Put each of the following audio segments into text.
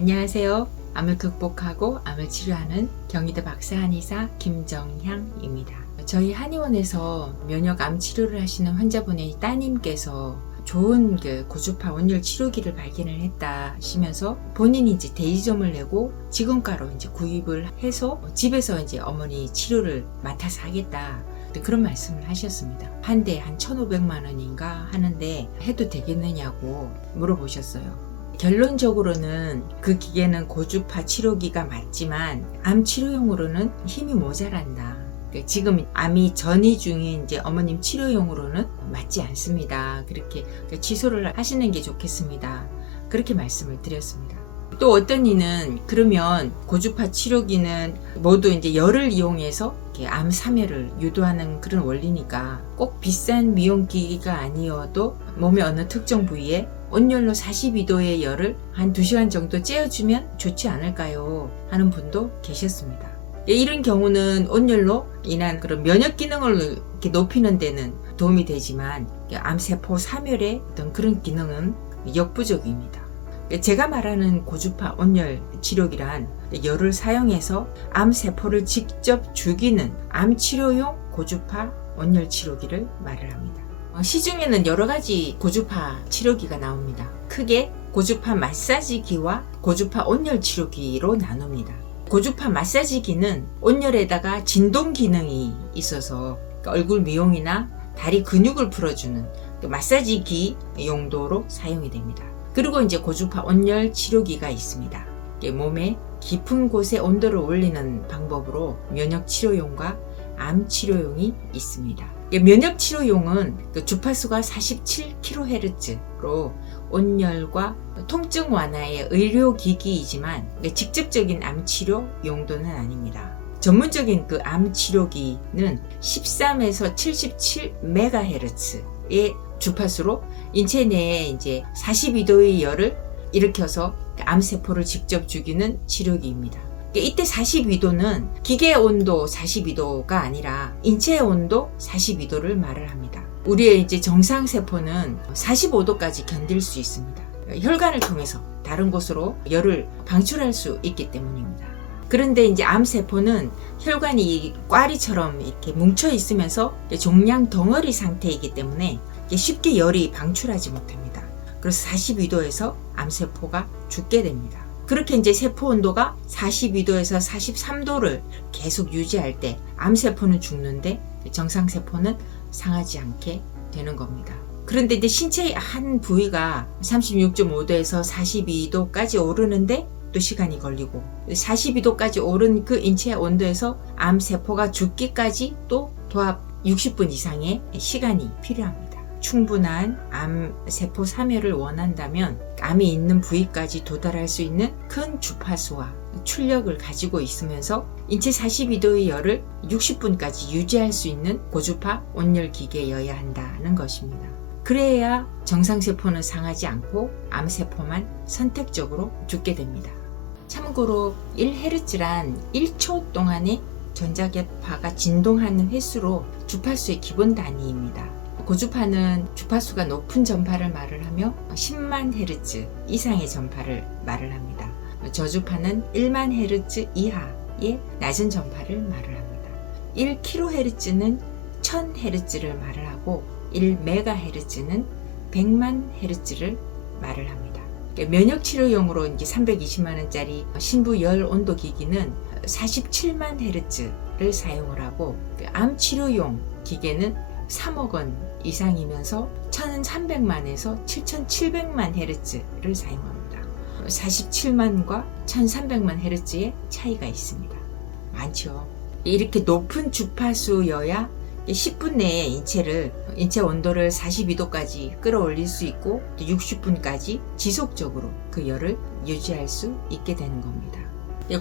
안녕하세요. 암을 극복하고 암을 치료하는 경희대 박사 한의사 김정향입니다. 저희 한의원에서 면역 암 치료를 하시는 환자분의 따님께서 좋은 고주파 온열 치료기를 발견을 했다 하시면서 본인이 이제 대리점을 내고 지금가로 이제 구입을 해서 집에서 이제 어머니 치료를 맡아서 하겠다. 그런 말씀을 하셨습니다. 한 대에 한 1,500만 원인가 하는데 해도 되겠느냐고 물어보셨어요. 결론적으로는 그 기계는 고주파 치료기가 맞지만 암 치료용으로는 힘이 모자란다. 지금 암이 전이 중인 이제 어머님 치료용으로는 맞지 않습니다. 그렇게 취소를 하시는 게 좋겠습니다. 그렇게 말씀을 드렸습니다. 또 어떤 이는 그러면 고주파 치료기는 모두 이제 열을 이용해서 암 사멸을 유도하는 그런 원리니까 꼭 비싼 미용기기가 아니어도 몸의 어느 특정 부위에 온열로 42도의 열을 한 2시간 정도 쬐어주면 좋지 않을까요? 하는 분도 계셨습니다. 이런 경우는 온열로 인한 그런 면역 기능을 이렇게 높이는 데는 도움이 되지만 암세포 사멸의 어떤 그런 기능은 역부족입니다. 제가 말하는 고주파 온열 치료기란 열을 사용해서 암세포를 직접 죽이는 암치료용 고주파 온열 치료기를 말을 합니다. 시중에는 여러 가지 고주파 치료기가 나옵니다. 크게 고주파 마사지기와 고주파 온열 치료기로 나눕니다. 고주파 마사지기는 온열에다가 진동 기능이 있어서 얼굴 미용이나 다리 근육을 풀어주는 마사지기 용도로 사용이 됩니다. 그리고 이제 고주파 온열 치료기가 있습니다. 몸의 깊은 곳에 온도를 올리는 방법으로 면역 치료용과 암 치료용이 있습니다. 면역 치료용은 주파수가 47kHz로 온열과 통증 완화의 의료기기이지만 직접적인 암 치료 용도는 아닙니다. 전문적인 암 치료기는 13에서 77MHz의 주파수로 인체 내에 이제 42도의 열을 일으켜서 암세포를 직접 죽이는 치료기입니다. 이때 42도는 기계의 온도 42도가 아니라 인체의 온도 42도를 말을 합니다. 우리의 이제 정상세포는 45도까지 견딜 수 있습니다. 혈관을 통해서 다른 곳으로 열을 방출할 수 있기 때문입니다. 그런데 이제 암세포는 혈관이 꽈리처럼 이렇게 뭉쳐 있으면서 종양 덩어리 상태이기 때문에 쉽게 열이 방출하지 못합니다. 그래서 42도에서 암세포가 죽게 됩니다. 그렇게 이제 세포 온도가 42도에서 43도를 계속 유지할 때 암세포는 죽는데 정상세포는 상하지 않게 되는 겁니다. 그런데 이제 신체의 한 부위가 36.5도에서 42도까지 오르는데 또 시간이 걸리고 42도까지 오른 그 인체의 온도에서 암세포가 죽기까지 또 도합 60분 이상의 시간이 필요합니다. 충분한 암세포 사멸을 원한다면 암이 있는 부위까지 도달할 수 있는 큰 주파수와 출력을 가지고 있으면서 인체 42도의 열을 60분까지 유지할 수 있는 고주파 온열 기계여야 한다는 것입니다. 그래야 정상세포는 상하지 않고 암세포만 선택적으로 죽게 됩니다. 참고로 1Hz란 1초 동안의 전자계파가 진동하는 횟수로 주파수의 기본 단위입니다. 고주파는 주파수가 높은 전파를 말을 하며 10만 Hz 이상의 전파를 말을 합니다. 저주파는 1만 Hz 이하의 낮은 전파를 말을 합니다. 1kHz는 1000Hz를 말을 하고 1MHz는 100만 Hz를 말을 합니다. 면역 치료용으로 이제 320만 원짜리 신부 열 온도 기기는 47만 Hz를 사용을 하고 암 치료용 기계는 3억 원 이상이면서 1300만에서 7700만 Hz를 사용합니다. 47만과 1300만 Hz의 차이가 있습니다. 많죠. 이렇게 높은 주파수여야 10분 내에 인체 온도를 42도까지 끌어올릴 수 있고 60분까지 지속적으로 그 열을 유지할 수 있게 되는 겁니다.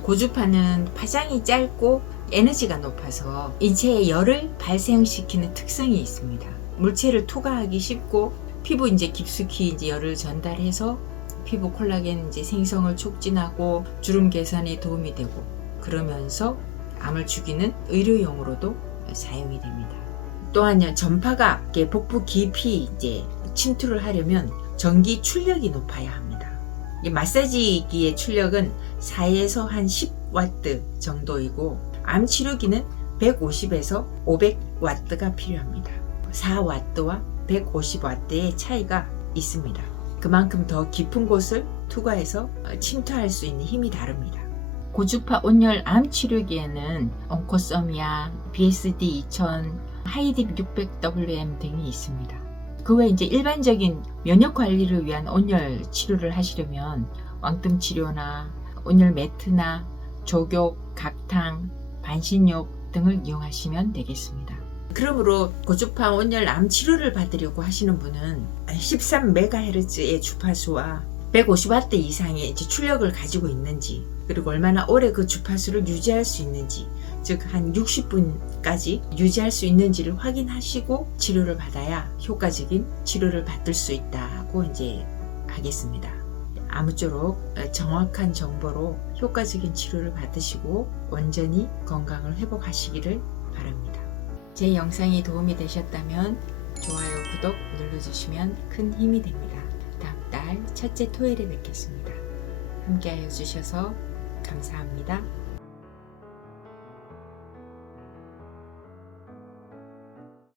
고주파는 파장이 짧고 에너지가 높아서 인체에 열을 발생시키는 특성이 있습니다. 물체를 투과하기 쉽고 피부 이제 깊숙이 이제 열을 전달해서 피부 콜라겐 이제 생성을 촉진하고 주름 개선에 도움이 되고 그러면서 암을 죽이는 의료용으로도 사용이 됩니다. 또한 전파가 복부 깊이 이제 침투를 하려면 전기 출력이 높아야 합니다. 이 마사지기의 출력은 4에서 한 10와트 정도이고 암 치료기는 150에서 500와트가 필요합니다. 4와트와 150와트의 차이가 있습니다. 그만큼 더 깊은 곳을 투과해서 침투할 수 있는 힘이 다릅니다. 고주파 온열 암 치료기에는 온코썸이아, BSD 2000, 하이딥 600WM 등이 있습니다. 그 외에 이제 일반적인 면역 관리를 위한 온열 치료를 하시려면 왕뜸 치료나 온열 매트나 조격, 각탕, 반신욕 등을 이용하시면 되겠습니다. 그러므로 고주파 온열 암 치료를 받으려고 하시는 분은 13MHz의 주파수와 150W 이상의 출력을 가지고 있는지, 그리고 얼마나 오래 그 주파수를 유지할 수 있는지, 즉 한 60분까지 유지할 수 있는지를 확인하시고 치료를 받아야 효과적인 치료를 받을 수 있다고 이제 하겠습니다. 아무쪼록 정확한 정보로 효과적인 치료를 받으시고 온전히 건강을 회복하시기를 바랍니다. 제 영상이 도움이 되셨다면 좋아요, 구독 눌러주시면 큰 힘이 됩니다. 다음 달 첫째 토요일에 뵙겠습니다. 함께하여 주셔서 감사합니다.